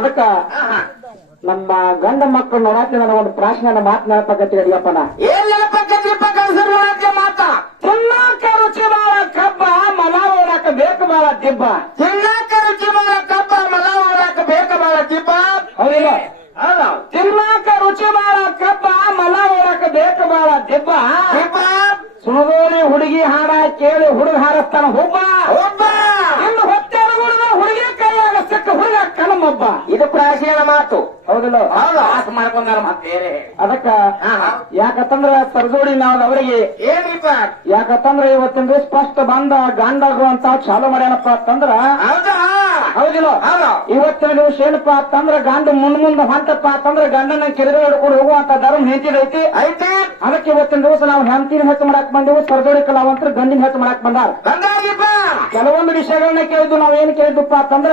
ಅದಕ್ಕ ನಮ್ಮ ಗಂಡ ಮಕ್ಕಳು ನೋಡಕ್ಕೆ ನಾನು ಒಂದು ಪ್ರಾಶ್ನೆಯನ್ನ ಮಾತನಾಡಬೇಕಂತ ಹೇಳಿಯಪ್ಪನ. ಏನ್ ನೆನಪಕ್ಕಪ್ಪ ಕಳ್ಸರ್ ನೋಡಕ್ಕೆ ಮಾತ ತಿನ್ನಾಕ ರುಚಿ ಬಾಳ ಕಬ್ಬ ಮಲ ಓಡಾಕ ಬೇಕು ಬಾಳ ದಿಬ್ಬ. ತಿನ್ನಾಕ ರುಚಿ ಬಾಳ ಕಬ್ಬ ಮಲ ಓಡಾಕ ಬೇಕು ಬಾಳ ದಿಬ್ಬ. ಹೌದಿಲ್ಲ? ತಿನ್ನಾಕ ರುಚಿ ಬಾಳ ಕಬ್ಬ ಮಲ ಓಡಾಕ ಬೇಕು ಬಾಳ ದಿಬ್ಬ. ಸುಣದೋಳಿ ಹುಡುಗಿ ಹಾಡ ಕೇಳಿ ಹುಡುಗ ಹಾರಸ್ತಾನ ಹುಬ್ಬ. ಇನ್ನು ಹೊತ್ತೆ ಹುಡುಗಿ ಕೈಯಾಗ ಸಿಕ್ಕ ಹುಡುಗ ಕಣಮಬ್ಬ. ಇದು ಪ್ರಾಚೀನ ಮಾತು. ಹೌದಿಲ್ಲ? ಆಸೆ ಮಾಡ್ಕೊಂಡಾರ ಬೇರೆ. ಅದಕ್ಕ ಯಾಕಂದ್ರ ಸರ್ಜೋಡಿ ನಾವು ಅವರಿಗೆ ಏನಿಪ್ಪ ಯಾಕಂದ್ರ ಇವತ್ತಿನ ಸ್ಪಷ್ಟ ಬಂದ ಗಂಡಾಗುವಂತ ಚಾಲು ಮಾಡ್ಯಾನಪ್ಪ ಅಂತಂದ್ರ ಹೌದಾ? ಹೌದಿಲ್ಲ? ಇವತ್ತಿನ ದಿವಸ ಏನಪ್ಪಾ ಅಂತಂದ್ರ ಗಂಡ ಮುಂದ್ ಹೊಂಟಪ್ಪ ಅಂತಂದ್ರ ಗಂಡನ ಕೆರೆಗೆ ಹಿಡ್ಕೊಂಡು ಹೋಗುವಂತ ಧರ್ಮ ಹೆಂಚಿದೈತಿ ಐತಿ. ಅದಕ್ಕೆ ಇವತ್ತಿನ ದಿವಸ ನಾವು ಹೆಂಡತಿನ ಹೆಚ್ಚು ಮಾಡಕ್ ಬಂದೆವು, ಸರ್ಜೋಡಿ ಕಲಾವಂತರು ಗಂಡಿನ ಹೆಚ್ಚು ಮಾಡಕ್ ಬಂದಾರ. ಕೆಲವೊಂದು ವಿಷಯಗಳನ್ನ ಕೇಳಿದ್ದು ನಾವ್ ಏನ್ ಕೇಳಿದ್ವಪ್ಪ ಅಂತಂದ್ರ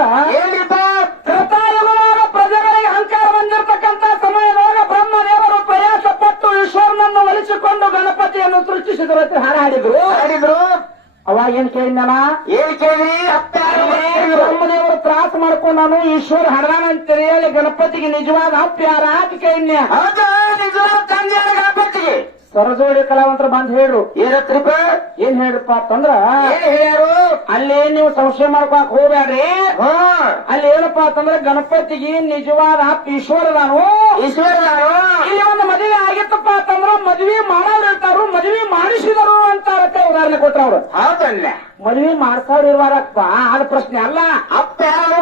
ಕೃತಾಯುಗವಾದ ಪ್ರಜೆಗಳಿಗೆ ಅಹಂಕಾರ ಬಂದಿರತಕ್ಕಂತ ಸಮಯದೊಳಗ ಬ್ರಹ್ಮದೇವರು ಪ್ರಯಾಸ ಪಟ್ಟು ಈಶ್ವರನನ್ನು ಒಲಿಸಿಕೊಂಡು ಗಣಪತಿಯನ್ನು ಸೃಷ್ಟಿಸಿದ್ರು ಅಂತ ಹಾಡಿದ್ರು. ಅವಾಗ ಏನ್ ಕೇಳಿದ್ನಲ್ಲ? ಏನ್ ಕೇಳಿ? ಬ್ರಹ್ಮದೇವರು ತ್ರಾಸ ಮಾಡ್ಕೊಂಡು ನಾನು ಈಶ್ವರ ಹಡದಾನ ಅಂತ ಹೇಳಿ ಗಣಪತಿಗೆ ನಿಜವಾದ ಅಪ್ಪ್ಯಾರ ಅಂತ ಕೇಳಿದ್ನ್ಯ. ಹೌದಾ? ನಿಜವಾದ ತಂದೆ ಗಣಪತಿಗೆ ಸರಜೋಡಿ ಕಲಾವಂತರು ಬಂದ್ ಹೇಳ್ರು. ಏನತ್ರಿಪ? ಏನ್ ಹೇಳ್ರಪ್ಪ ಅಂತಂದ್ರ ಏನ್ ಹೇಳ್ಯಾರು? ಅಲ್ಲಿ ನೀವು ಸಂಶಯ ಮಾಡ್ಕೊಕ್ ಹೋಗ್ಬೇಡ್ರಿ. ಅಲ್ಲಿ ಏನಪ್ಪಾ ಅಂತಂದ್ರ ಗಣಪತಿಗೆ ನಿಜವಾದ ಈಶ್ವರ ನಾನು ಇಲ್ಲಿ ಒಂದು ಮದುವೆ ಆಗಿತ್ತಪ್ಪ ಅಂತಂದ್ರ ಮದುವೆ ಮಾಡೋರು ಇರ್ತಾರು, ಮದುವೆ ಮಾಡಿಸಿದರು ಅಂತಾರತ್ತೆ ಉದಾಹರಣೆ ಕೊಟ್ರ ಅವ್ರು. ಹೌದಲ್ಲ? ಮದುವೆ ಮಾಡ್ಸೋರು ಇರ್ವಾರಪ್ಪ, ಅದ ಪ್ರಶ್ನೆ ಅಲ್ಲ. ಅಪ್ಪ ಯಾರು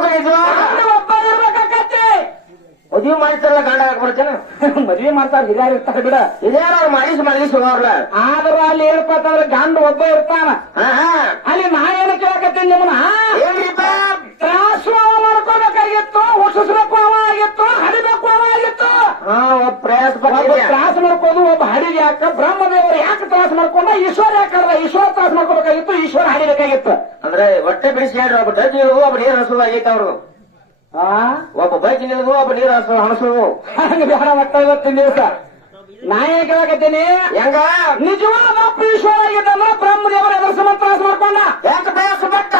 ಒಬ್ಬ ಇರ್ಬೇಕಾಕತ್ತೆ. ಮದುವೆ ಮಾಡಿಸ್ತಾರಲ್ಲ ಗಂಡ ಹಾಕ್ಬಿಡ್ತೇನೆ. ಮದುವೆ ಮಾಡ್ತಾರ ಹಿರಿಯರು ಇರ್ತಾರೆ ಬಿಡ. ಹಿರಿಯರು ಮಾಡಿಸಿ ಹೋಗ್ರಲ್ಲ. ಆದ್ರೂ ಅಲ್ಲಿ ಏನಪ್ಪಾ ಅಂತಂದ್ರೆ ಗಂಡ ಒಬ್ಬ ಇರ್ತಾನ. ಅಲ್ಲಿ ನಾ ಏನ ಕೇಳಕತ್ತೀನಿ ನಿಮ್ಮನ್ನ, ತ್ರಾಸು ಮಾಡ್ಕೋಬೇಕಾಗಿತ್ತು, ಹುಟ್ಟಿಸ್ಬೇಕು ಅವ ಆಗಿತ್ತು, ಹಡಿಬೇಕು ಅವ ಆಗಿತ್ತು. ತ್ರಾಸ ಮಾಡ್ಕೋದು ಒಬ್ಬ ಹಡಿಗೆ ಯಾಕ? ಬ್ರಹ್ಮದೇವರು ಯಾಕೆ ತ್ರಾಸ ಮಾಡ್ಕೊಂಡ? ಈಶ್ವರ ಯಾಕಂದ್ರ ಈಶ್ವರ ತ್ರಾಸ ಮಾಡ್ಕೋಬೇಕಾಗಿತ್ತು, ಈಶ್ವರ ಹಡಿಬೇಕಾಗಿತ್ತು. ಅಂದ್ರೆ ಹೊಟ್ಟೆ ಬಿಡಿಸಿ ಹೇಳ್ರಿ, ಒಬ್ಬ ಡಜ್ ಒಬ್ಬ ನೀರು ಹಸುವಾಗೈತೆ ಅವ್ರು. ಒಬ್ಬ ಬೈಕ್ ನಿಲ್ದು ಒಬ್ಬ ನೀರು ಹಣಸೋದು ಹಂಗ ಬೇಡ. ಒಟ್ಟ ಇವತ್ತಿನ ದಿವಸ ನಾ ಏನ್ ಕೇಳಕತ್ತೀನಿ, ಹೆಂಗ ನಿಜವಾದ ಈಶ್ವರ ಆಗಿದ್ದಲ್ಲ ಬ್ರಹ್ಮದೇವರು ಎದುರು ಸಂಬಂಧ ತ್ರಾಸ ಮಾಡ್ಕೊಂಡ. ಯಾಕೆ ಬಯಸ ಬಟ್ಟ?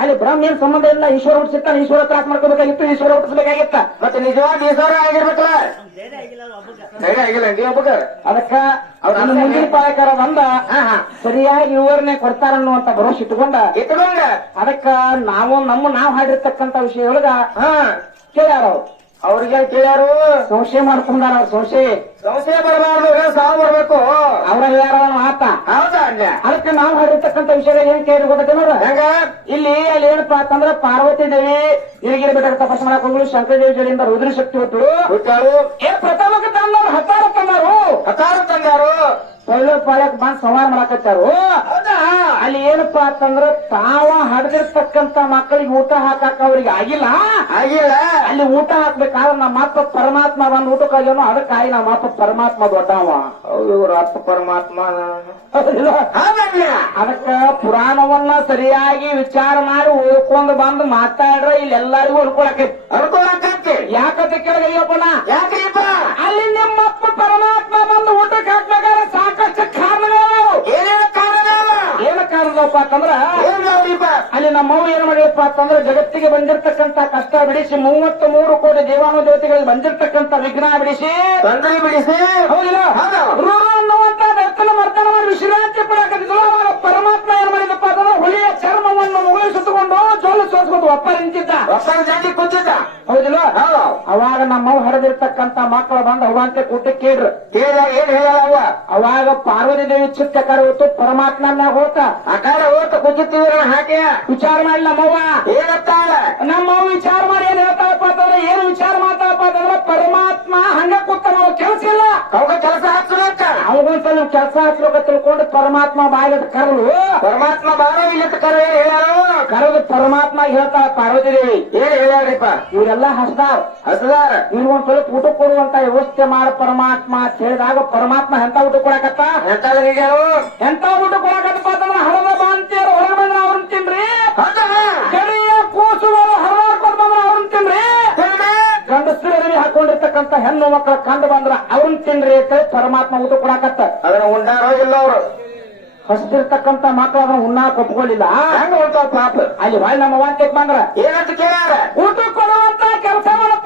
ಅಲ್ಲಿ ಬ್ರಹ್ಮ ಏನ್ ಸಂಬಂಧ ಇಲ್ಲ, ಈಶ್ವರ ಹುಟ್ಟಿಸಿರ್ತಾನೆ, ಈಶ್ವರ ತ್ರಾಸ ಮಾಡ್ಕೋಬೇಕಾಗಿತ್ತು, ಈಶ್ವರ ಹುಟ್ಟಿಸ್ಬೇಕಾಗಿತ್ತ. ಮತ್ತೆ ನಿಜವಾದ ಈಶ್ವರ ಆಗಿರ್ಬೇಕಲ್ಲ? ಆಗಿಲ್ಲ ಒಬ್ಬ. ಅದಕ್ಕ ಅವ್ರ ಮುಂದಿನ ಪಾಲಕರ ಬಂದ ಸರಿಯಾಗಿ ವಿವರಣೆ ಕೊಡ್ತಾರನ್ನುವಂತ ಭರವಸೆ ಇಟ್ಕೊಂಡ ಅದಕ್ಕ ನಾವು ಹಾಡಿರ್ತಕ್ಕಂತ ವಿಷಯದೊಳಗ ಕೇಳ್ಯಾರ. ಅವ್ರಿಗೆ ಕೇಳ್ಯಾರು, ಸಂಶಯ ಮಾಡ್ಕೊಂಡಾರ. ಅವ್ರ ಸಂಶಯ ಬರಬಾರ್ದು, ಸಾವು ಬರ್ಬೇಕು. ಅವ್ರ ಹೇಳ್ಯಾರ ಮಾತ. ಹೌದಾ? ಅದಕ್ಕೆ ನಾವು ಹಾಡಿರ್ತಕ್ಕಂತ ವಿಷಯ ಏನ್ ಕೇಳಿ ಗೊತ್ತೈತೆ ನೋಡ್ರ. ಹೆಂಗ ಇಲ್ಲಿ ಅಲ್ಲಿ ಏನಪ್ಪಾ ಅಂತಂದ್ರ ಪಾರ್ವತಿ ದೇವಿ ನೀಲಗಿರಿ ಬೆಟ್ಟಕ್ಕೆ ತಪಸ್ಸು ಮಾಡಕ್ ಹೋಗ್ಲಿ, ಶಂಕರದೇವಿ ಜಡಿಯಿಂದ ರುದ್ರ ಶಕ್ತಿ ಹೊತ್ತು ಪ್ರಥಮಕ್ಕೆ ತಂದವ್ರು ಹತ್ತಾರು ತಂದಾರು ಒಳ್ಳೆ ಪಾಳ್ಯಕ್ ಬಂದ್ ಸಂಹಾರ ಮಾಡಕತ್ತಾರು. ಅಲ್ಲಿ ಏನಪ್ಪಾ ಅಂತಂದ್ರ ತಾವ ಹಡ್ದಿರ್ತಕ್ಕಂತ ಮಕ್ಕಳಿಗೆ ಊಟ ಹಾಕಾಕ ಅವ್ರಿಗೆ ಆಗಿಲ್ಲ. ಅಲ್ಲಿ ಊಟ ಹಾಕ್ಬೇಕಾದ್ರೆ ನಮ್ಮ ಅಪ್ಪ ಪರಮಾತ್ಮ ಬಂದ್ ಊಟಕ್ಕಾಗ್ಯಾನೋ, ಅದಕ್ಕಾಗಿ ನಮ್ಮ ಅಪ್ಪ ಪರಮಾತ್ಮ ದೊಡ್ಡವ. ಇವ್ರ ಅಪ್ಪ ಪರಮಾತ್ಮ. ಅದಕ್ಕ ಪುರಾಣವನ್ನ ಸರಿಯಾಗಿ ವಿಚಾರ ಮಾಡಿ ಓದ್ಕೊಂಡು ಬಂದು ಮಾತಾಡ್ರ ಇಲ್ಲಿ ಎಲ್ಲರಿಗೂ ಅನ್ಕೊಳಕೈತಿ. ಯಾಕಂತ ಕೇಳಿಯಪ್ಪನ, ಯಾಕ್ರಿಪ್ಪ? ಅಲ್ಲಿ ನಿಮ್ಮಪ್ಪ ಪರಮಾತ್ಮ ಬಂದು ಊಟಕ್ಕೆ ಹಾಕ್ಬೇಕಾದ್ರೆ ಸಾಕಷ್ಟು ಕಾರಣಗಳು. ಏನ ಕಾರಣದಪ್ಪ ಅಂತಂದ್ರ ಅಲ್ಲಿ ನಮ್ಮವ್ವ ಏನ್ ಮಾಡಿಯಪ್ಪ ಅಂತಂದ್ರೆ ಜಗತ್ತಿಗೆ ಬಂದಿರತಕ್ಕಂತ ಕಷ್ಟ ಬಿಡಿಸಿ 33 ಕೋಟಿ ದೇವಾನು ದೇವತೆಗಳಿಗೆ ಬಂದಿರತಕ್ಕಂತ ವಿಘ್ನ ಬಿಡಿಸಿ ಹೌದಿಲ್ಲ ಅನ್ನುವಂತ ದರ್ತನ ಮರ್ತನ ಮಾಡಿ ವಿಶ್ರಾಂತಿ ಪಡಕತ್ತಿದ್ರು. ಅವಾಗ ಪರಮಾತ್ಮ ಏನ್ ಮಾಡಿದಪ್ಪ ಅಂತಂದ್ರೆ ಹುಲಿಯ ಚರ್ಮವನ್ನು ಮುಗುಳಿ ಸುತ್ತಕೊಂಡು ಜೋಲು ಸೋಸ್ಕೊಂಡು ಒಪ್ಪ ನಿಂತಿದ್ದ, ಕೂತಿದ್ದ. ಹೌದಿಲ್ಲ? ಅವಾಗ ನಮ್ಮವ್ ಹರಿದಿರ್ತಕ್ಕಂತ ಮಕ್ಕಳು ಬಂದು ಅವಂತೆ ಕೂಟಕ್ಕೆ ಕೇಳ್ರು. ಏನ್ ಹೇಳವ? ಅವಾಗ ಪಾರ್ವತಿ ದೇವಿ ಚಿತ್ತ ಕಡೆ ಹೊತ್ತು ಪರಮಾತ್ಮ ಹೋತ ಆ ಕಡೆ ಹೋತ ಕೂತಿರ್ತೀವ್ರ ಹಾಕಿ ವಿಚಾರ ಮಾಡಿ ನಮ್ಮವ್ವ ಏನತ್ತಾಳ. ನಮ್ಮವ್ವ ವಿಚಾರ ಮಾಡಿ ಏನ್ ಹೇಳ್ತಾಳಪ್ಪ ಅಂತಂದ್ರೆ, ಏನು ವಿಚಾರ ಮಾಡ್ತಾಳಪ್ಪ ಅಂತಂದ್ರೆ ಪರಮಾತ್ಮ ಹಂಗ ಕೂತ ನಾವು ಕೆಲಸ ಇಲ್ಲ, ಅವಾಗ ಕೆಲಸ ಹಚ್ಚಬೇಕ, ಅವಾಗೊಂದ್ಸಲ ಕೆಲಸ ಹಚ್ಬೇಕ ತಿಳ್ಕೊಂಡು ಪರಮಾತ್ಮ ಬಾಯಿಲದ ಕರಲು. ಪರಮಾತ್ಮ ಬಾರೋ ಇಲ್ಲದ ಕರ ಏನ್ ಹೇಳಾರು? ಕರೆದು ಪರಮಾತ್ಮ ಹೇಳ್ತಾಳ ಪಾರ್ವತಿ ದೇವಿ. ಏನ್ ಹೇಳ್ಯಾರಿಪ್ಪ? ಇವರೆಲ್ಲ ಹಸದಾರ ಇವ್ರಿಗೊಂದ್ ಸ್ವಲ್ಪ ಊಟ ಕೊಡುವಂತ ವ್ಯವಸ್ಥೆ ಮಾಡ ಪರಮಾತ್ಮ ಅಂತ ಹೇಳಿದಾಗ ಪರಮಾತ್ಮ ಎಂತ ಊಟ ಕೊಡಕತ್ತ? ಎಂತ ಊಟ ಕೊಡಕತ್ತಪ್ಪ ಅಂತಂದ್ರೆ ಹರದ ಬಾಂತಿಯರು ಹೊರಗೆ ಬಂದ್ರೆ ಅವ್ರನ್ನ ತಿನ್ರಿ, ಗಡಿಯ ಕೂಸುಗಳು ಹರವಾಡ್ಕೊಂಡು ಬಂದ್ರೆ ಅವ್ರನ್ನ ತಿನ್ರಿ, ಗಂಡಸ್ತಿರವಿ ಹಾಕೊಂಡಿರ್ತಕ್ಕಂಥ ಹೆಣ್ಣು ಮಕ್ಕಳ ಕಂಡು ಬಂದ್ರ ಅವ್ರನ್ನ ತಿನ್ರಿ ಅಂತ ಪರಮಾತ್ಮ ಊಟ ಕೊಡಕತ್ತ. ಅದನ್ನ ಉಂಡಾರೋ ಇಲ್ಲ ಅವರು ಹಸ್ತಿರ್ತಕ್ಕಂಥ ಮಕ್ಕಳು ಅದನ್ನ ಉಣ್ಣಾಕ್ ಒಪ್ಕೊಳ್ಳಿಲ್ಲ. ಹೆಂಗ ಉಂಟಾವ ಪಾಪ. ಅಲ್ಲಿ ಹೊಳ್ಳಿ ನಮ್ಮ ವಾಕ್ಯಕ್ಕೆ ಬಂದ್ರ ಏನಂತ ಕೇಳ್ಯಾರ? ಊಟ ಕೊಡುವಂತ ಕೆಲಸವನ್ನು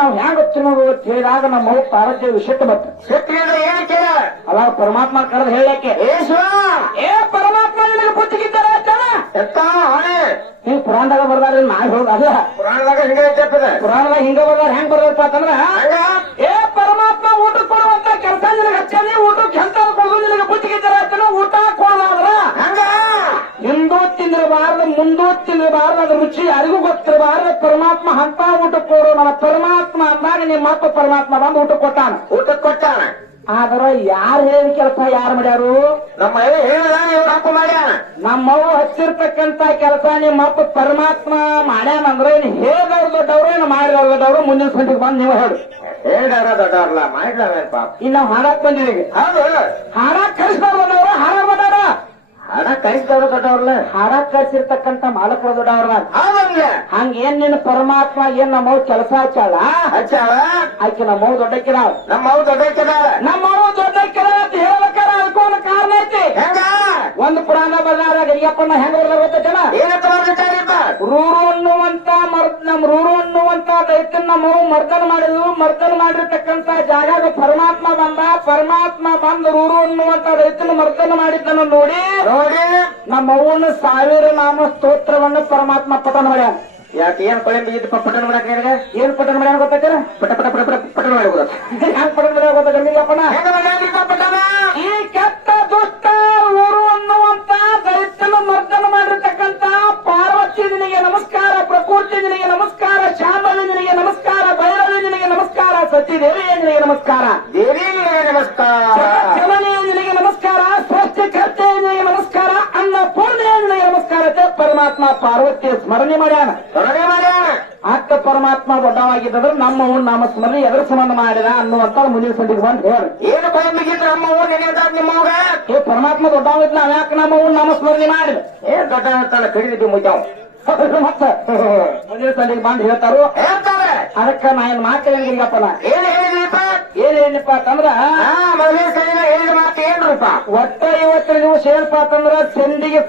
ನಾವು ಹ್ಯಾಂಗ ತಿನ್ನೋದು ಅಂತ ಹೇಳಿದಾಗ ನಮ್ಮ ಮಗು ಪಾರ್ವತಿ ವಿಷಯಕ್ಕೆ ಬರ್ತದೆ. ಶಕ್ತಿಯಿಂದ ಏನು ಕೇಳ ಅವಾಗ ಪರಮಾತ್ಮ ಕರೆದು ಹೇಳಕ್ಕೆ, ಏ ಪರಮಾತ್ಮ ನಿನಗೆ ಬುದ್ಧಿಗಿದ್ದಾರೆ ಎತ್ತ ಹಣೆ ನೀವು ಪುರಾಣದಾಗ ಬರ್ದಾರ ನಾ ಹೇಳೋದು ಅಲ್ಲ. ಪುರಾಣದಾಗ ಹಿಂಗೆ ಐತದ ಪುರಾಣದಾಗ ಹಿಂಗ ಬರ್ದಾರ ಹೆಂಗ್ ಬರ್ದಪ್ಪ ಅಂತಂದ್ರ, ಏ ಪರಮಾತ್ಮ ಊಟ ಕೊಡುವಂತ ಕೆಲಸ ನಿನಗೆ ಹಚ್ಚಿ ಊಟಕ್ಕೆ ಎಂತ ಕೊಡುದು ನಿನಗೆ ಬುದ್ಧಿಗಿದ್ದಾರೆ ಅಂತ ಊಟ ಕೊಡೋದಾದ್ರ ಹಂಗ ಹಿಂದೂ ತಿಂದಿರಬಾರ್ದು ಮುಂದೂ ತಿಂದಿರಬಾರ್ದು ಅದ್ರ ರುಚಿ ಯಾರಿಗೂ ಗೊತ್ತಿರಬಾರ್ದು. ಪರಮಾತ್ಮ ಅಂತ ಊಟ ಕೊಡು ನನ್ನ ಪರಮಾತ್ಮ ಅಂದಾಗ ನಿಮ್ಮ ಮತ್ತ ಪರಮಾತ್ಮ ಬಂದು ಊಟ ಕೊಟ್ಟಾನ. ಊಟಕ್ಕೆ ಕೊಟ್ಟಾನ. ಆದ್ರ ಯಾರು ಹೇಳಿದ ಕೆಲಸ ಯಾರು ಮಾಡ್ಯಾರು? ನಮ್ಮ ಹೇಳಿದ ಇವ್ರ ಅಪ್ಪ ಮಾಡ್ಯಾನ. ನಮ್ಮವು ಹಚ್ಚಿರ್ತಕ್ಕಂತ ಕೆಲಸ ನಿಮ್ಮ ಅಪ್ಪ ಪರಮಾತ್ಮ ಮಾಡ್ಯಾನಂದ್ರೆ ಇನ್ನು ಹೇಳಿದವ್ರು ದೊಡ್ಡವ್ರು ಇನ್ನು ಮಾಡಿದವ್ರು ದೊಡ್ಡವ್ರು ಮುಂದಿನ ಸಂಟಿಗೆ ಬಂದು ನೀವು ಹೇಳು. ಹೇಳಿದವ್ರ ದೊಡ್ಡವ್ರಲ್ಲ ಮಾಡಿದವ್ರ ಪಾಪ. ಇನ್ನು ನಾವು ಹಾಡಾಕ್ ಬಂದಿದ್ದೀವಿ. ಹೌದು ಹಾಡಾಕ್ ಕಳಿಸಿದವ್ರು ಬಂದವ್ರು ಹಾಡ ಬಂದಾರ. ಹಣ ಕಳಿಸಿದವ್ರ ದೊಡ್ಡವ್ರಲ್ಲ ಹಾಡಾಕ್ ಕಳಿಸಿರ್ತಕ್ಕಂತ ಮಾಲಕರು ದೊಡ್ಡವ್ರ. ಹೌದಂಗೆ ಹಂಗೇನ್ ನಿನ್ನ ಪರಮಾತ್ಮ ಏನ್ ನಮ್ಮವ್ ಕೆಲಸ ಹಚ್ಚಾಳ ಹಚ್ಚಾಳ ಆಕೆ ನಮ್ಮವ್ ದೊಡ್ಡಕ್ಕಿದಾಳ. ನಮ್ಮವ್ ದೊಡ್ಡಕ್ಕಿದಾಳ. ನಮ್ಮವ್ ದೊಡ್ಡಕ್ಕಿದಾಳ ಅಂತ ಹೇಳ್ಬೇಕಾರ ಅದಕ್ಕೂ ಒಂದು ಕಾರಣ ಐತಿ. ಹೆಂಗ ಒಂದು ಪುರಾಣ ಬದಾರ ಗರಿಯಪ್ಪನ ಹೆಂಗ ಬರ್ದಾರ ಗೊತ್ತೈತೇನ? ಏನಂತ ಬರ್ದಿದ್ದಾರಿಪ್ಪ? ರೂರು ಅನ್ನುವಂತ ನಮ್ ರೂರು ಅನ್ನುವಂತ ದೈತ್ಯನ ನಮ್ಮವ್ ಮರ್ದನ ಮಾಡಿದ್ವು. ಮರ್ದನ ಮಾಡಿರ್ತಕ್ಕಂತ ಜಾಗಾಗ ಪರಮಾತ್ಮ ಬಂದ. ಪರಮಾತ್ಮ ಬಂದು ರೂರು ಅನ್ನುವಂತ ದೈತ್ಯನ ಮರ್ದನ ಮಾಡಿದ್ದನ್ನು ನೋಡಿ ನಮ್ಮವ್ವನ 1000 ನಾಮ ಸ್ತೋತ್ರವನ್ನು ಪರಮಾತ್ಮ ಪಠಣ ಮಾಡ್ಯಾನ. ಯಾಕೆ ಏನ್ ಕೊಳೆ ಬಿದ್ದಿದ್ದಪ್ಪ ಪಟ್ಟಣ ಮಾಡಕ್ ಏನ್ ಪಠಣ ಮಾಡ್ಯಾನ ಗೊತ್ತೈತೇನ? ಪಟ ಪಟ ಪಟ ಪಟ ಪಟ್ಟಣ ಮಾಡ್ಬೋದು. ಹ್ಯಾಂಗ ಪಠಣ ಮಾಡ್ಯಾನ ಗೊತ್ತೈತಪ್ಪನ? ಪಟ್ಟಣ ಈ ಕೆಟ್ಟ ದುಷ್ಟ ಊರು ಅನ್ನುವಂತ ದೈತ್ಯನ ಮರ್ದನ ಮಾಡಿರ್ತಕ್ಕಂತ ಪಾರ್ವತಿ ನಿನಗೆ ನಮಸ್ಕಾರ, ಪ್ರಕೃತಿ ನಿನಗೆ ನಮಸ್ಕಾರ, ಶಾಂಭವಿ ನಿನಗೆ ನಮಸ್ಕಾರ, ಭೈರವಿ ನಿನಗೆ ನಮಸ್ಕಾರ, ಸತೀದೇವಿ ನಿನಗೆ ನಮಸ್ಕಾರ, ದೇವಿ ನಮಸ್ಕಾರ, ಜನನಿ ನಿನಗೆ ನಮಸ್ಕಾರ, ಸೃಷ್ಟಿಕರ್ತೆ ನಿನಗೆ ನಮಸ್ಕಾರ, ಅನ್ನಪೂರ್ಣೆ ನಿನಗೆ ನಮಸ್ಕಾರ ಅಂತ ಪರಮಾತ್ಮ ಪಾರ್ವತಿಯ ಸ್ಮರಣೆ ಮಾಡ್ಯಾನ. ಸ್ಮರಣೆ ಮಾಡ್ಯಾನ. ಆತ ಪರಮಾತ್ಮ ದೊಡ್ಡವಾಗಿದ್ದರೆ ನಮ್ಮ ನಾಮ ಸ್ಮರಣೆ ಎದುರು ಸಂಬಂಧ ಮಾಡಿದ ಅನ್ನುವಂತ ಮುಂದಿನ ಸಂದಿಗೆ ಬಂದು ಹೇಳಿ. ಏನು ಕೊಳೆ ಬಿದ್ದಿದ್ರು ನಮ್ಮವ್ವ ನೆನೆದಾಗ ನಿಮ್ಮವ್ಗ ಏ ಪರಮಾತ್ಮ ದೊಡ್ಡವಾಗಿದ್ ನಾವ್ ಯಾಕೆ ನಮ್ಮ ನಾಮ ಸ್ಮರಣೆ ಮಾಡಿದ? ಏನ್ ದೊಡ್ಡ ಕಡಿದಿದ್ದು ಮುಯ್ತಾವ್ ಮತ್ತ ಮುಂದಿನ ಸಂದಿಗೆ ಬಂದು ಹೇಳ್ತಾರು. ಹೇಳ್ತಾರೆ. ಅದಕ್ಕ ನಾ ಏನ್ ಮಾತೇನಿಗಪ್ಪನ ಏನ್ ಹೇಳಿದ್ರಿಪ್ಪ? ಏನ್ ಹೇಳಿನಪ್ಪ ಅಂತಂದ್ರ ಮೊದಲೇ ಸರಿ ಹೇಳಿದ ಮಾತು ಏನ್ರಿಪ್ಪ? ಒಟ್ಟ ಇವತ್ತಿನ ದಿವಸ ಏನಪ್ಪ ಅಂತಂದ್ರ ಸಂದಿಗೆ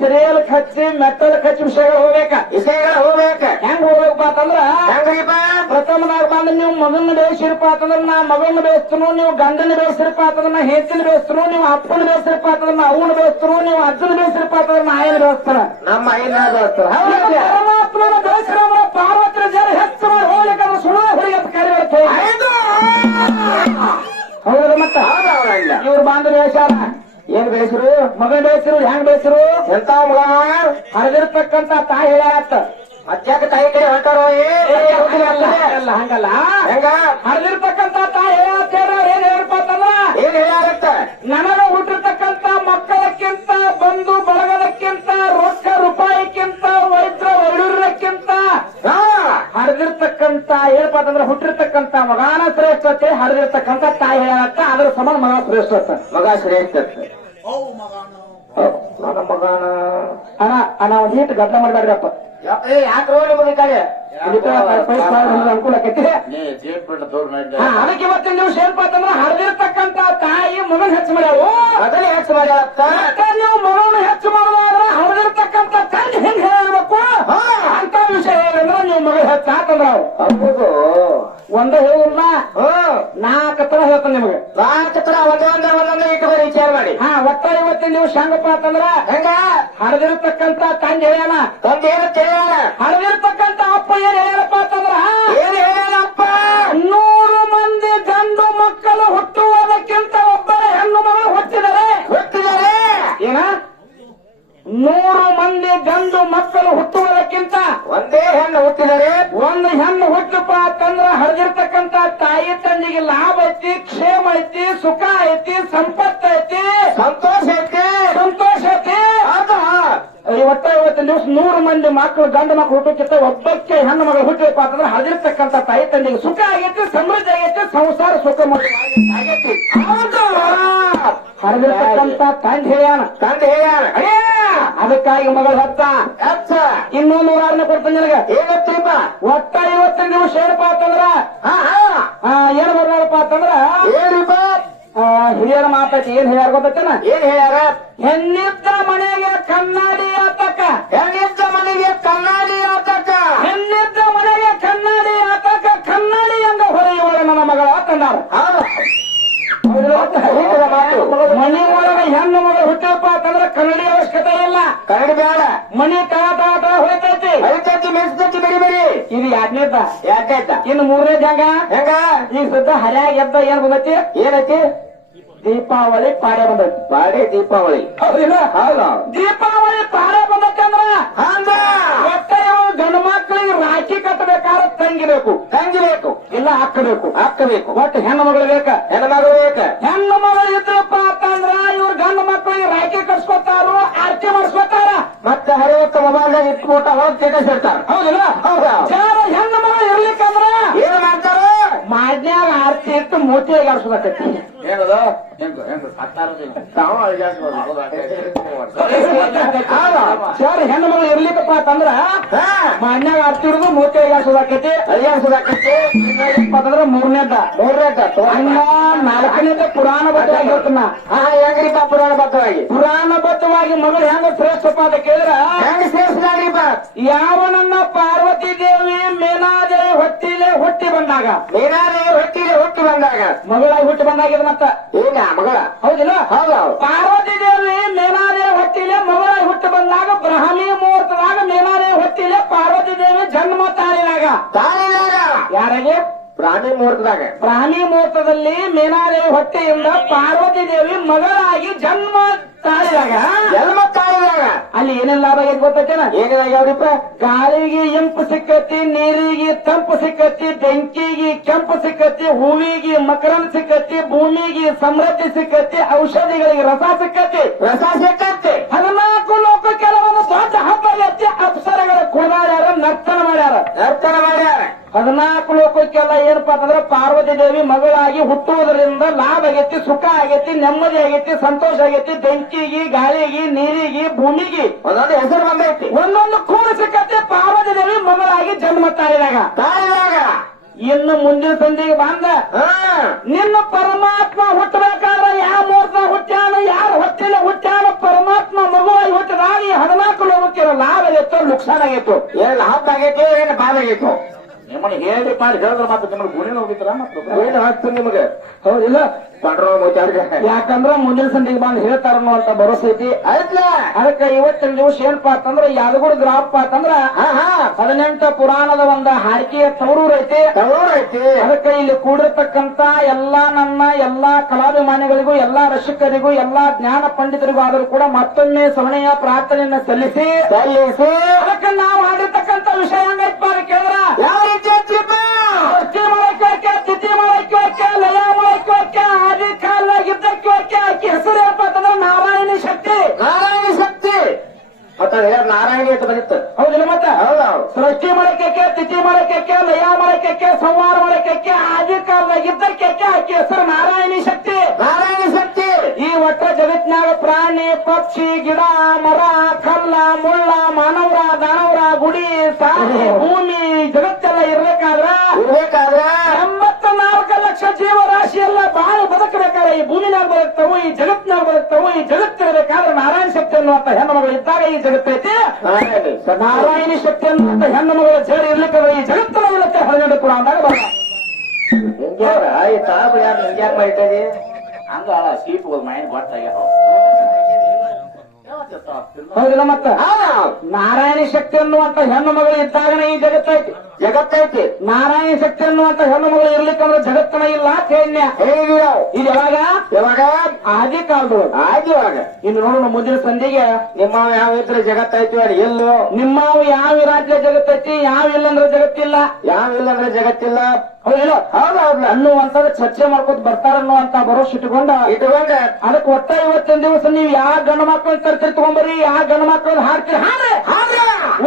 ಸಿರಿಯಲ್ ಹಚ್ಚಿ ಮೆಟ್ಟಲ್ ಹಚ್ಚಿ ವಿಷಯಗಳು ಹೋಗ್ಬೇಕ. ವಿಷಯಗಳು ಹೋಗ್ಬೇಕ. ಹೆಂಗ್ ಹೋಗ್ಬೇಕಪ್ಪ ಅಂತಂದ್ರ ಹೆಂಗ್ರಿಪ್ಪ? ಪ್ರಥಮದಾಗ ಬಂದು ನೀವು ಮಗನ ಬೇಯಿಸಿರಪ್ಪ ಅಂತಂದ್ರ ನಾ ಮಗನ ಬೇಯಿಸ್ತನು, ನೀವು ಗಂಡನ ಬೇಯಿಸಿರಪ್ಪ ಅಂತಂದ್ರ ನಾ ಹೆಂಡತಿನ ಬೇಯಿಸ್ತನು, ನೀವು ಅಪ್ಪನ ಬೇಯಿಸಿರಪ್ಪ ಅಂತಂದ್ರ ನಾ ಅವನ ಬೇಯಿಸ್ತನು, ನೀವು ಅಜ್ಜನ ಬೇಯಿಸಿರಪ್ಪ ಅಂತಂದ್ರ ನಾ ಏನು ಬೇಯಿಸ್ತಾನ ನಮ್ಮ ಐನ ಬೇಯಿಸ್ತಾರ. ಪರಮಾತ್ಮನ ಬೇಯಿಸಿರ ಪಾರ್ವತಿನ ಜನ ಹೆಚ್ಚು ಮಾಡಿ ಹೋಗ್ಲಿಕ್ಕಂದ್ರೆ ಸುಳ್ಳು ಹುಡುಗಿ ಅಂತ ಕರೆಯುತ್ತೆ. ಹೌದಲ್ಲ ಮತ್ತ ಇವ್ರು ಬಾಂಧವ ಬೇಯಿಸಾರ. ಏನ್ ಬೇಯಿಸ್ರು? ಮಗನ ಬೇಯಿಸಿರು. ಹೆಂಗ್ ಬೇಯಿಸಿರು? ಎಂತ ಮಗ ಹರಿದಿರ್ತಕ್ಕಂತ ತಾಯಿ ಹೇಳತ್ತ ಅತ್ಯಾಕ ತಾಯಿ ಕಡೆ ಹೊಂಟಾರೋ? ಅಲ್ಲ ಹಂಗಲ್ಲ. ಹೆಂಗ ಹರಿದಿರ್ತಕ್ಕಂತ ತಾಯಿ ಹೇಳತ್ತ ಏನ್ ಹೇಳ್ಪ ಅಂತಂದ್ರ ಏನ್ ಹೇಳಾರತ್ತ? ನನಗ ಹುಟ್ಟಿರ್ತಕ್ಕಂತ ಮಕ್ಕಳಕ್ಕಿಂತ ಬಂಧು ಬಳಗದಕ್ಕಿಂತ ರೊಕ್ಕ ರೂಪಾಯಿಕ್ಕಿಂತ ವೈದ್ರ ವೈಡೂರ್ಯಕ್ಕಿಂತ ಹರಿದಿರ್ತಕ್ಕಂತ ಏನಪ್ಪ ಅಂತಂದ್ರೆ ಹುಟ್ಟಿರ್ತಕ್ಕಂತ ಮಗಾನ ಶ್ರೇಷ್ಠತೆ, ಹರಿದಿರ್ತಕ್ಕಂತ ತಾಯಿ ಹೇಳತ್ತ ಅದ್ರ ಸಮಾನ ಮಗ ಶ್ರೇಷ್ಠ. ಮಗ ಶ್ರೇಷ್ಠ. ನನ್ನ ಮಗನ ಅಣ್ಣ ಒಂದ್ ಈಟ್ ಗದ್ದಲ ಮಾಡ್ಬೇಡ್ರಪ್ಪ. ಯಾಕ್ರೋ ನಿಮಗೆ ಕಡೆ ಅನುಕೂಲ ಆಕೈತಿ. ಅದಕ್ಕೆ ಇವತ್ತಿನ ದಿವಸ ಏನಪ್ಪ ಅಂತಂದ್ರೆ ಹರಿದಿರ್ತಕ್ಕಂತ ತಾಯಿ ಮಗನ ಹೆಚ್ಚು ಮಾಡ್ಯಾವು. ಅದನ್ನೇ ಹೆಚ್ಚು ಮಾಡ್ಯಾರತ್ತ. ನೀವು ಮಗನ ಹೆಚ್ಚು ಮಾಡೋದಾದ್ರೆ ಹರಿದಿರ್ತಕ್ಕಂತ ತಂದೆ ಹೆಂಗ್ ಹೇಳ್ಬೇಕು ಅಂತ ವಿಷಯ ಏನಂದ್ರೆ ನೀವು ಮಗ ಹೆಚ್ಚು ಹಾಕಂದ್ರ ಹೌದು. ಒಂದೇ ಹೇಳಿಲ್ಲ 4 ತರ ಹೇಳ್ತಾನೆ ನಿಮಗೆ. 4 ತರ ಒಂದೊಂದೇ ಇಟ್ಟುಕೊಂಡು ವಿಚಾರ ಮಾಡಿ. ಒಟ್ಟ ಇವತ್ತಿನ ದಿವಸ ಹೆಂಗಪ್ಪ ಅಂತಂದ್ರ ಹೆಂಗ ಹರಿದಿರ್ತಕ್ಕಂತ ತಂದೆ ಹೇಳ್ಯಾನ. ತಂದೆ ಏನು ತಿಳಿಯಾನ. ಹರಿದಿರ್ತಕ್ಕಂತ ಅಪ್ಪ ಏನ್ ಹೇಳ್ಯಾರಪ್ಪ ಅಂತಂದ್ರ ಏನ್ ಹೇಳ್ಯಾನಪ್ಪ? 100 ಮಂದಿ ಗಂಡು ಮಕ್ಕಳು ಹುಟ್ಟುವುದಕ್ಕಿಂತ ಒಬ್ಬರ ಹೆಣ್ಣು ಮಗಳು ಹುಟ್ಟಿದರೆ ಏನ 100 ಮಂದಿ ಗಂಡು ಮಕ್ಕಳು ಹುಟ್ಟುವುದಕ್ಕಿಂತ ಒಂದೇ ಹೆಣ್ಣು ಹುಟ್ಟಿದರೆ ಒಂದು ಹೆಣ್ಣು ಹುಟ್ಟಪ್ಪ ಅಂತಂದ್ರ ಹರಿದಿರ್ತಕ್ಕಂತ ತಾಯಿ ತಂದೆಗೆ ಲಾಭ ಐತಿ, ಕ್ಷೇಮ ಐತಿ, ಸುಖ ಐತಿ, ಸಂಪತ್ತು ಐತಿ, ಸಂತೋಷ ಐತಿ, ಸಂತೋಷ ಐತಿ. ಒಟ್ಟ ಇವತ್ತಿನ ದಿವಸ 100 ಮಂದಿ ಮಕ್ಕಳು ಗಂಡು ಮಕ್ಕಳು ಹುಟ್ಟಕ್ಕಿಂತ ಒಬ್ಬಕ್ಕೆ ಹೆಣ್ಣು ಮಗಳು ಹುಟ್ಟಪ್ಪ ಅಂತಂದ್ರೆ ಹರಿದಿರ್ತಕ್ಕಂತ ತಾಯಿ ತಂದೆಗೆ ಸುಖ ಆಗೈತಿ, ಸಮೃದ್ಧಿ ಆಗೈತಿ, ಸಂಸಾರ ಸುಖ ಆಗೈತಿ. ಹರಿದಿರ್ತಕ್ಕಂತ ತಂದೆ ಹೇಳ್ಯಾನ. ಅದಕ್ಕಾಗಿ ಮಗಳು ಹತ್ತ ಇನ್ನೂ 106ನೇ ಕೊಡ್ತಾನೆ ನಿನಗೆ. ಏನಪ್ಪ ಒಟ್ಟ ಇವತ್ತಿನ ದಿವಸ ಏನಪ್ಪಾ ಅಂತಂದ್ರ ಏನ್ ಬರ್ದಾರಪ್ಪ ಅಂತಂದ್ರ ಏನಿಪ್ಪ ಹಿರಿಯರ ಮಾತೈತಿ. ಏನ್ ಹೇಳ್ಯಾರ ಗೊತ್ತೇನ? ಏನ್ ಹೇಳ್ಯಾರ? ಹೆಣ್ಣಿದ್ದ ಮನೆಗೆ ಕನ್ನಡಿ ಆತಕ, ಹೆಣ್ಣಿದ್ದ ಮನೆಗೆ ಕನ್ನಡಿ ಆತಕ, ಹೆಣ್ಣಿದ್ದ ಮನೆಗೆ ಕನ್ನಡಿ ಆತಕ, ಕನ್ನಡಿ ತಾ ಹೊಳಿತೈತಿ ಹರಿತೈತಿ ಮೆಣಸೈತಿ ಬರಿ ಬರಿ. ಇದು ಯಾಕನೇತ ಯಾಕಾಯ್ತ ಇನ್ನು ಮೂರನೇ ಹೆಂಗ ಹೆಂಗ ಈಗ ಸದ್ದ ಹರ್ಯಾಗ ಎದ್ದ ಏನ್ ಬಂದೈತಿ ಏನೈತಿ ದೀಪಾವಳಿ ಪಾಡ್ಯ ಬಂದೈತಿ. ಪಾಡೆ ದೀಪಾವಳಿ. ಹೌದಿಲ್ಲ ಹೌದು ದೀಪಾವಳಿ ಪಾಡ್ಯ ಬಂದೈತಿ ಅಂದ್ರ ಹಂಗ ಒಟ್ಟ ಇವು ಗಂಡು ಮಕ್ಕಳಿಗೆ ರಾಖಿ ಕಟ್ಟಬೇಕಾದ್ರೆ ತಂಗಿಬೇಕು ತಂಗಿಬೇಕು ಇಲ್ಲ ಹಾಕಬೇಕು ಹಾಕಬೇಕು. ಒಟ್ಟು ಹೆಣ್ಣು ಮಗಳು ಬೇಕ. ಹೆಣ್ಮಗಳು ಬೇಕ. ಹೆಣ್ಣು ಮಗಳು ಇದ್ರಪ್ಪ ಅಂತಂದ್ರ ಇವ್ರ ಗಂಡು ಮಕ್ಕಳಿಗೆ ರಾಖಿ ಕಟ್ಸ್ಕೊತಾರು ಆರ್ತಿ ಮಾಡಿಸ್ಕೊತಾರ. ಮತ್ತೆ ಹರಿವತ್ತ ಮೊಬೈಲ್ದಾಗ ಇಟ್ಬಿಟ್ಟ ಹೊರಗೆ ಸ್ಟೇಟಸ್ ಇಡ್ತಾರ. ಹೌದಿಲ್ಲ ಹೌದಾ ಜರ ಹೆಣ್ಣು ಮಗಳು ಇರ್ಲಿಕ್ಕಂದ್ರ ಏನ್ ಮಾಡ್ತಾರ ಮಾಡ್ನ್ಯಾಗ ಆರ್ತಿ ಇಟ್ಟು ಮೂತಿಯಾಗಿ ಆಡ್ಸ್ಕೊತೈತಿ. ಏನದು ಸರ್ ಹೆಣ್ಣು ಮಗಳು ಇರ್ಲಿಕ್ಕಪ್ಪ ಅಂತಂದ್ರ ಮಾಡ್ನ್ಯಾಗ ಆರ್ತಿ ಹಿಡಿದು ಮೂತಿಯಾಗಿ ಆಡ್ಸೋದಾಕೈತಿ. ಅರಿಯಾಡ್ಸೋದಾಕೈತಿ. ಅಂತಂದ್ರ ಮೂರನೇದ ಇನ್ನ ನಾಲ್ಕನೇದ ಪುರಾಣ ಬದ್ಧವಾಗಿ ಹೇಳ್ತಾನ. ಹೆಂಗ್ರಿಪ್ಪ ಪುರಾಣ ಬದ್ಧವಾಗಿ ಪುರಾಣ ಬದ್ಧವಾಗಿ ಮಗಳು ಹೆಂಗ ಶ್ರೇಷ್ಠಪ್ಪ ಅಂತ ಕೇಳಿದ್ರ ಹೆಂಗ್ ಸೇರಿಸಿದಾಗ್ರಿಪ್ಪ ಯಾವನನ್ನ ಪಾರ್ವತಿ ದೇವಿ ಮೇನಾದೇವಿ ಹೊಟ್ಟಿಲೆ ಹುಟ್ಟಿ ಬಂದಾಗ ಮೀನಾದೇವಿ ಹೊಟ್ಟಿಗೆ ಹುಟ್ಟಿ ಬಂದಾಗ ಮಗಳಾಗಿ ಹುಟ್ಟಿ ಬಂದಾಗಿದ ಮತ್ತ ಏನ ಮಗಳ ಹೌದಿಲ್ಲ ಹೌದು ಪಾರ್ವತಿ ದೇವಿ ಮೇನಾದೇವಿ ಹೊಟ್ಟಿಲೆ ಮಗಳಾಗಿ ಹುಟ್ಟಿ ಬಂದಾಗ ಬ್ರಾಹ್ಮಿ ಮುಹೂರ್ತದಾಗ ಮೇನಾದೇವಿ ಹೊಟ್ಟಿಲೆ ಪಾರ್ವತಿ ದೇವಿ ಜನ್ಮ ತಾಳಿದಾಗ ತಾಳಿದಾಗ ಯಾರಿಗೆ ಪ್ರಾಣಿ ಮುಹೂರ್ತದಾಗ ಬ್ರಾಹ್ಮಿ ಮುಹೂರ್ತದಲ್ಲಿ ಮೇನಾದೇವಿ ಹೊಟ್ಟೆಯಿಂದ ಪಾರ್ವತಿ ದೇವಿ ಮಗಳಾಗಿ ಜನ್ಮ ತಾಳಿದಾಗ ಜನ್ಮ ತಾಳಿದಾಗ ಅಲ್ಲಿ ಏನೇನ್ ಲಾಭ ಆಗೈತೆ ಗೊತ್ತೇನ? ಏನಾಗ್ಯಾವ್ರಿಪ್ಪ ಗಾಳಿಗೆ ಇಂಪು ಸಿಕ್ಕತಿ, ನೀರಿಗೆ ತಂಪು ಸಿಕ್ಕತಿ, ಬೆಂಕಿಗೆ ಕೆಂಪು ಸಿಕ್ಕತಿ, ಹೂವಿಗೆ ಮಕರಂದ ಸಿಕ್ಕತಿ, ಭೂಮಿಗೆ ಸಮೃದ್ಧಿ ಸಿಕ್ಕತಿ, ಔಷಧಿಗಳಿಗೆ ರಸ ಸಿಕ್ಕತಿ. ರಸ ಸಿಕ್ಕತ್ತೆ. 14 ಲೋಕ ಕೆಲವೊಂದು ದೊಡ್ಡ ಹಬ್ಬ ಎತ್ತಿ ಅಪ್ಸರಗಳ ಕುಣಿದಾಡ್ಯಾರ, ನರ್ತನ ಮಾಡ್ಯಾರ. ನರ್ತನ ಮಾಡ್ಯಾರ. 14 ಲೋಕಕ್ಕೆಲ್ಲ ಏನಪ್ಪಾ ಅಂತಂದ್ರೆ ಪಾರ್ವತಿ ದೇವಿ ಮಗಳಾಗಿ ಹುಟ್ಟುವುದರಿಂದ ಲಾಭ ಆಗೈತಿ, ಸುಖ ಆಗೈತಿ, ನೆಮ್ಮದಿ ಆಗೈತಿ, ಸಂತೋಷ ಆಗೈತಿ. ಬೆಂಕಿಗೆ, ಗಾಳಿಗೆ, ನೀರಿಗೆ, ಭೂಮಿಗೆ ಒಂದೊಂದು ಹೆಸರು ಬಂದೈತಿ. ಒಂದೊಂದು ಕೂಡು ಸಿಕ್ಕತ್ತೆ ಪಾರ್ವತಿ ದೇವಿ ಮಗಳಾಗಿ ಜನ್ಮ ತಾಳಿದಾಗ. ತಾಳಿದಾಗ ಇನ್ನು ಮುಂದಿನ ಸಂಧಿಗೆ ಬಂದ ನಿನ್ನ ಪರಮಾತ್ಮ ಹುಟ್ಟಬೇಕಾದ್ರೆ ಯಾವ ಮುಹೂರ್ತ ಹುಟ್ಟ್ಯಾನ, ಯಾರ ಹೊಟ್ಟಿನ ಹುಟ್ಟ್ಯಾನ, ಪರಮಾತ್ಮ ಮಗುವಾಗಿ ಹುಟ್ಟಿದಾಗ ಈ 14 ಲೋಕಕ್ಕೆ ಲಾಭ ಆಗೈತೋ ನುಕ್ಸಾನ ಆಗೈತು? ಏನ್ ಲಾಭ ಆಗೈತಿ ಏನ್ ಬಾಧ ಆಗೈತು? ನಿಮ್ಮನ್ನ ಹೇಳಿ ಮಾಡಿ ಹೇಳಿದ್ರೆ ಮತ್ತೆ ನಿಮ್ಗೆ ಗುಣಿನ ಹೋಗಿದ್ರ ಮತ್ತೆ ಏನು ಹಾಕ್ತು ನಿಮಗೆ? ಹೌದಿಲ್ಲ ಪಡ್ರೋ ಮುಚ್ಚಾರ್ಗೆ. ಯಾಕಂದ್ರ ಮುಂದಿನ ಸಂಧಿಗೆ ಬಂದು ಹೇಳ್ತಾರ ಅಂತ ಭರೋಸೆ ಐತಿ. ಆಯ್ತಲ್ಲ ಅದಕ್ಕೆ ಇವತ್ತಿನ ದಿವಸ ಏನಪ್ಪಾ ಅಂತಂದ್ರ ಯಾದಗುಡ ಗ್ರಾಮಪ್ಪ ಅಂತಂದ್ರ 18 ಪುರಾಣದ ಒಂದು ಹಾಡಿಕೆಯ ತವರೂರ್ ಐತಿ. ಐತಿ. ಅದಕ್ಕೆ ಇಲ್ಲಿ ಕೂಡಿರ್ತಕ್ಕಂತ ಎಲ್ಲಾ ನನ್ನ ಎಲ್ಲಾ ಕಲಾಭಿಮಾನಿಗಳಿಗೂ, ಎಲ್ಲಾ ರಸಿಕರಿಗೂ, ಎಲ್ಲಾ ಜ್ಞಾನ ಪಂಡಿತರಿಗೂ ಆದರೂ ಕೂಡ ಮತ್ತೊಮ್ಮೆ ಸಮನೆಯ ಪ್ರಾರ್ಥನೆಯನ್ನ ಸಲ್ಲಿಸಿ ಅದಕ್ಕೆ ನಾವು ಹಾಡಿರ್ತಕ್ಕಂಥ ವಿಷಯ ಹೆಂಗೈತ್ ಕೇಳಿದ್ರ ಯಾವ ರೀತಿ ಐತ್ರಿಪ್ಪ? ಸೃಷ್ಟಿ ಮಾಡಕ್ಕೆ, ತಿಥಿ ಮಾಡಕ್ಕೆ, ಲಯ ಮಾಡಕ್ಕೆ, ಆದಿ ಕಾಲಾಗಿದ್ದಕ್ಕೆ ಆಕೆ ಹೆಸರು ಏನಪ್ಪ ಅಂತಂದ್ರೆ ನಾರಾಯಣಿ ಶಕ್ತಿ. ನಾರಾಯಣ ಶಕ್ತಿ. ಮತ್ತ ನಾರಾಯಣ ಅಂತ ಬಂದಿತ್ತು. ಹೌದಿಲ್ಲ ಮತ್ತ ಹೌದೌದು. ಸೃಷ್ಟಿ ಮಾಡಕ್ಕೆ, ತಿಥಿ ಮಾಡಕ್ಕೆ, ಲಯ ಮಾಡಕ್ಕೆ, ಸಂಹಾರ ಮಾಡಕ್ಕೆ, ಆದಿ ಕಾಲಾಗಿದ್ದಕ್ಕೆ ಆಕೆ ಹೆಸರು ನಾರಾಯಣಿ ಶಕ್ತಿ. ನಾರಾಯಣ ಶಕ್ತಿ. ಈ ಒಟ್ಟ ಜಗತ್ನಾಗ ಪ್ರಾಣಿ, ಪಕ್ಷಿ, ಗಿಡ, ಮರ, ಕಲ್ಲ, ಮುಳ್ಳ, ಮಾನವರ, ದಾನವರ, ಗುಡಿ, ಸಾರಿ, ಭೂಮಿ ಜಗತ್ತೆಲ್ಲ ಇರ್ಬೇಕಾದ್ರ 84 ಲಕ್ಷ ಜೀವರಾಶಿ ಎಲ್ಲ ಬಾಳ ಬದುಕಬೇಕಾದ್ರೆ ಈ ಭೂಮಿನಾಗ ಬದುಕ್ತಾವು, ಈ ಜಗತ್ನಾಗ ಬದುಕ್ತಾವು. ಈ ಜಗತ್ತಿರಬೇಕಾದ್ರೆ ನಾರಾಯಣ ಶಕ್ತಿ ಅನ್ನುವಂತ ಹೆಣ್ಣು ಮಗಳು ಇದ್ದಾಗ ಈ ಜಗತ್ತೈತಿ. ನಾರಾಯಣಿ ಶಕ್ತಿ ಅನ್ನುವಂತ ಹೆಣ್ಣು ಮಗಳ ಸೇರಿ ಇರ್ಲಿಕ್ಕಾದ್ರೆ ಈ ಜಗತ್ತಿನ ಇರುತ್ತೆ. 12 ಪುರ ಅಂದಾಗ ಬರ ಯಾಕೆ ಮಾಡಿದ್ದೀರಿ ಹಂಗ ಸೀಟ್ ಹೋದ್ ಮೈಂಡ್ ಗೊತ್ತಾಗ್ಯಾವ. ಹೌದಿಲ್ಲ ಮತ್ತ ನಾರಾಯಣ ಶಕ್ತಿ ಅನ್ನುವಂತ ಹೆಣ್ಣು ಮಗಳು ಇದ್ದಾಗನೇ ಈ ಜಗತ್ತೈತಿ. ನಾರಾಯಣ ಶಕ್ತಿ ಅನ್ನುವಂತ ಹೆಣ್ಣು ಮಗಳು ಇರ್ಲಿಕ್ಕಂದ್ರೆ ಜಗತ್ತನ ಇಲ್ಲ. ಇದು ಯಾವಾಗ ಆದಿ ಕಾಲದೊಳಗ ಆಗಿವಾಗ. ಇನ್ನು ನೋಡೋಣ ಮುಂದಿನ ಸಂಧಿಗೆ ನಿಮ್ಮ ಯಾವ ಇದ್ರೆ ಜಗತ್ತೈತಿ ಅಲ್ಲಿ ಎಲ್ಲೋ. ನಿಮ್ಮ ಯಾವ ರಾಜ್ಯ ಜಗತ್ತೈತಿ, ಯಾವ ಇಲ್ಲಂದ್ರೆ ಜಗತ್ತಿಲ್ಲ, ಯಾವ ಇಲ್ಲಂದ್ರೆ ಜಗತ್ತಿಲ್ಲ. ಹೌದಿಲ್ಲ ಹೌದೌದು ಅನ್ನುವಂಥದ್ದು ಚರ್ಚೆ ಮಾಡ್ಕೊತ ಬರ್ತಾರ ಅನ್ನುವಂತ ಭರೋಸೆ ಇಟ್ಕೊಂಡ ಅದಕ್ಕೆ ಒಟ್ಟ ಇವತ್ತಿನ ದಿವಸ ನೀವು ಯಾವ ಗಂಡು ಮಕ್ಕಳು ತರ್ತೀರಿ ತಗೊಂಬರ್ರಿ, ಯಾವ ಗಂಡು ಮಕ್ಕಳು ಹಾಡ್ತೀರಿ ಹಾಡ್ರಿ.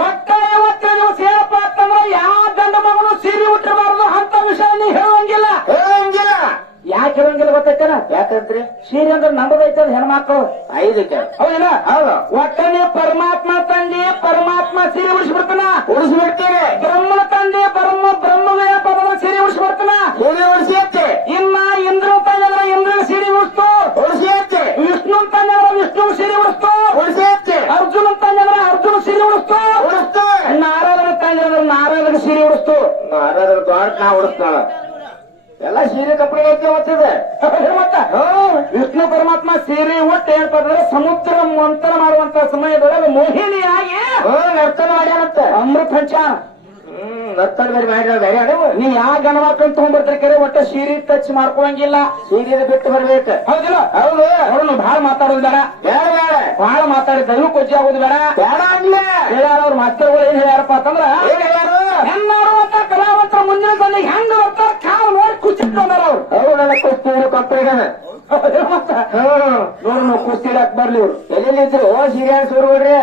ಒಟ್ಟ ಇವತ್ತಿನ ದಿವಸ ಏನಪ್ಪ ಅಂತಂದ್ರೆ ಯಾವ ಗಂಡು ಮಗನು ಸೀರೆ ಉಟ್ಟಿರಬಾರದು ಅಂತ ವಿಷಯ ನೀವು ಹೇಳುವಂಗಿಲ್ಲ. ಯಾಕೆ ಹೇಳಂಗಿಲ್ಲ ಗೊತ್ತೈತೇನ? ಯಾಕಂದ್ರಿ ಸೀರೆ ಅಂದ್ರೆ ನಂಬದೈತೆ ಹೆಣ್ಮಕ್ಳು 5 ಹೌದಿಲ್ಲ. ಹೌದು. ಒಟ್ಟನೆ ಪರಮಾತ್ಮ ತಂದೆ ಪರಮಾತ್ಮ ಸೀರೆ ಉಡಿಸ್ಬಿಡ್ತಾನ, ಉಡಿಸ್ಬಿಡ್ತೀವಿ. ಬ್ರಹ್ಮನ ತಂದೆ ಬ್ರಹ್ಮಗೆ ಸೀರೆ ಉಡಿಸ್ಬಿಡ್ತಾನ. ಉಡಿಸಿ ಇನ್ನ ಇಂದ್ರ ತಂದ್ರೆ ಇಂದ್ರ ಸೀರೆ ಉಡಿಸ್ತು, ಉಡಿಸಿ ವಿಷ್ಣು ತಂದ್ರೆ ವಿಷ್ಣು ಸೀರೆ ಉಡಿಸ್ತು, ಉಡಿಸಿ ಅರ್ಜುನ ತಂದ್ರೆ ಅರ್ಜುನ ಸೀರೆ ಉಡಿಸ್ತು, ಉಡಿಸ್ತು. ನಾರಾಯಣ ತಂದ್ರೆ ನಾರಾಯಣ ಸೀರೆ ಉಡಿಸ್ತು. ನಾರಾಯಣ ನಾ ಉಡಿಸ್ತಾಳ. ಎಲ್ಲ ಸೀರೆ ಕಪ್ಪಡಿ ಐತೆ ಮತ್ತಿದೆ ಮತ್ತ ವಿಷ್ಣು ಪರಮಾತ್ಮ ಸೀರೆ ಒಟ್ಟು ಹೇಳ್ತಾ ಇದ್ರೆ ಸಮುದ್ರ ಮಂಥನ ಮಾಡುವಂತ ಸಮಯದೊಳಗೆ ಮೋಹಿನಿಯಾಗಿ ನರ್ತನ ಮಾಡ್ಯಾನಂತ ಅಮೃತ ಹಂಚಾನ ನರ್ತನ ಬೇರೆ ಮಾಡ್ಯಾರ ಬೇರೆ ಅಡವು ನೀ ಯಾ ಗಣಮಕ್ಕಳನ್ನ ತಗೊಂಡ್ಬರ್ತೀರಿ ಕರೆ ಒಟ್ಟ ಸೀರೆ ಟಚ್ ಮಾಡ್ಕೊಳಂಗಿಲ್ಲ ಸೀರೆ ಬಿಟ್ಟು ಬರ್ಬೇಕು ಹೌದಿಲ್ಲ ಹೌದು ಅವ್ರನ್ನು ಬಹಳ ಮಾತಾಡೋದು ಬೇಡ ಬೇಡ ಬೇಡ ಬಹಳ ಮಾತಾಡಿ ದೈವ ಕೊಚ್ಚಿ ಆಗೋದು ಬೇಡ ಬೇಡ ಅನ್ಲೇ ಹೇಳ್ಯಾರ ಅವ್ರ ಮಾಸ್ತರ್ಗಳು ಏನ್ ಹೇಳ್ಯಾರಪ್ಪ ಅಂತಂದ್ರ ಏನ್ ಹೇಳ್ಯಾರು ಹೆಣ್ಣಾಡುವಂತ ಕಲಾವಂತರ ಮುಂದಿನ ಸಂದಿಗೆ ಹೆಂಗ ಬರ್ತಾರ ಕಾಲು ನೋಡಿ ಕುಚ್ಚಿಟ್ಕೊಂಡಾರ ಅವ್ರು ಅವ್ರನ್ನೆಲ್ಲ ಕುಸ್ತಿ ಕಪ್ಪಡಿಗನ ನೋಡು ನಾವು ಕುಸ್ತಿ ಇಡಕ್ ಬರ್ಲಿ ಇವ್ರು ಎಲ್ಲೆಲ್ಲಿದ್ರು ಸೀರಿಯಾಳ ಸೂರ್ಗಳ್ರಿ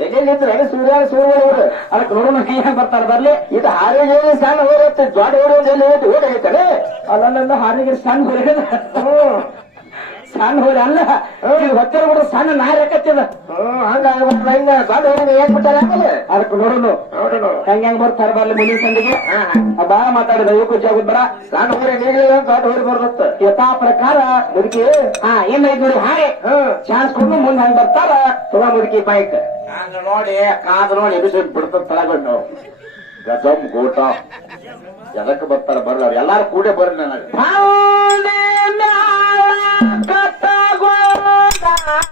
ಎಲ್ಲೆಲ್ಲಿದ್ರು ಅಲ್ಲಿ ಸೂರ್ಯಾಳ ಸೂರ್ಗಳು ಅದಕ್ಕೆ ನೋಡು ನಾವು ಏನ್ ಬರ್ತಾರ ಬರ್ಲಿ ಇದು ಹಾರಿಗೆ ಸಣ್ಣ ಹೋಗುತ್ತೆ ದೊಡ್ಡ ಓಡಿ ಎಲ್ಲಿ ಓಡಾಯ್ತಾನೆ ಅಲ್ಲ ಹಾರಿಗೆ ಸಣ್ಣ ಹೊರ ಸಣ್ಣ ಹೋರಿ ಅಲ್ಲ ಈಗ ಹೊತ್ತಿರ ಬಿಡು ಸಣ್ಣ ನಾಯಿ ಹಾಕತ್ತಿದ ಹಂಗಾಗ್ಬಿಟ್ರೆ ಹಿಂಗ ದೊಡ್ಡ ಓಡಿ ಏನ್ ಬಿಟ್ಟಾರ ಆಮೇಲೆ ಅದಕ್ಕೆ ನೋಡೋನು ಹೆಂಗ್ ಬರ್ತಾರ ಬರ್ಲಿ ಮುಂದಿನ ಸಂದಿಗೆ ಬಾಳ ಮಾತಾಡಿದ ಯುವಕ ಜಾಗುದ್ ಬರ ಸಣ್ಣ ಊರಿ ನೀಗಲಿ ದೊಡ್ಡ ಓಡಿ ಬರ್ದತ್ತ ಯಥಾ ಪ್ರಕಾರ ಮುದುಕಿ ಏನಾಯ್ತು ನೋಡಿ ಹಾಗೆ ಚಾನ್ಸ್ ಕೊಟ್ಟು ಮುಂದೆ ಹಂಗ್ ಬರ್ತಾರ ತುಗ ಮುದುಕಿ ಬೈಕ್ ಹಂಗ ನೋಡಿ ಕಾದು ನೋಡಿ ಎಬಿಸಿಡ್ ಬಿಡ್ತದ ತಳಗೊಂಡು ಗಜಮ್ ಗೋಟ ಎದಕ್ಕೆ ಬರ್ತಾರ ಬರ್ಲಾರ ಎಲ್ಲಾರು ಕೂಡೆ ಬರ್ರಿ ನನಗೆ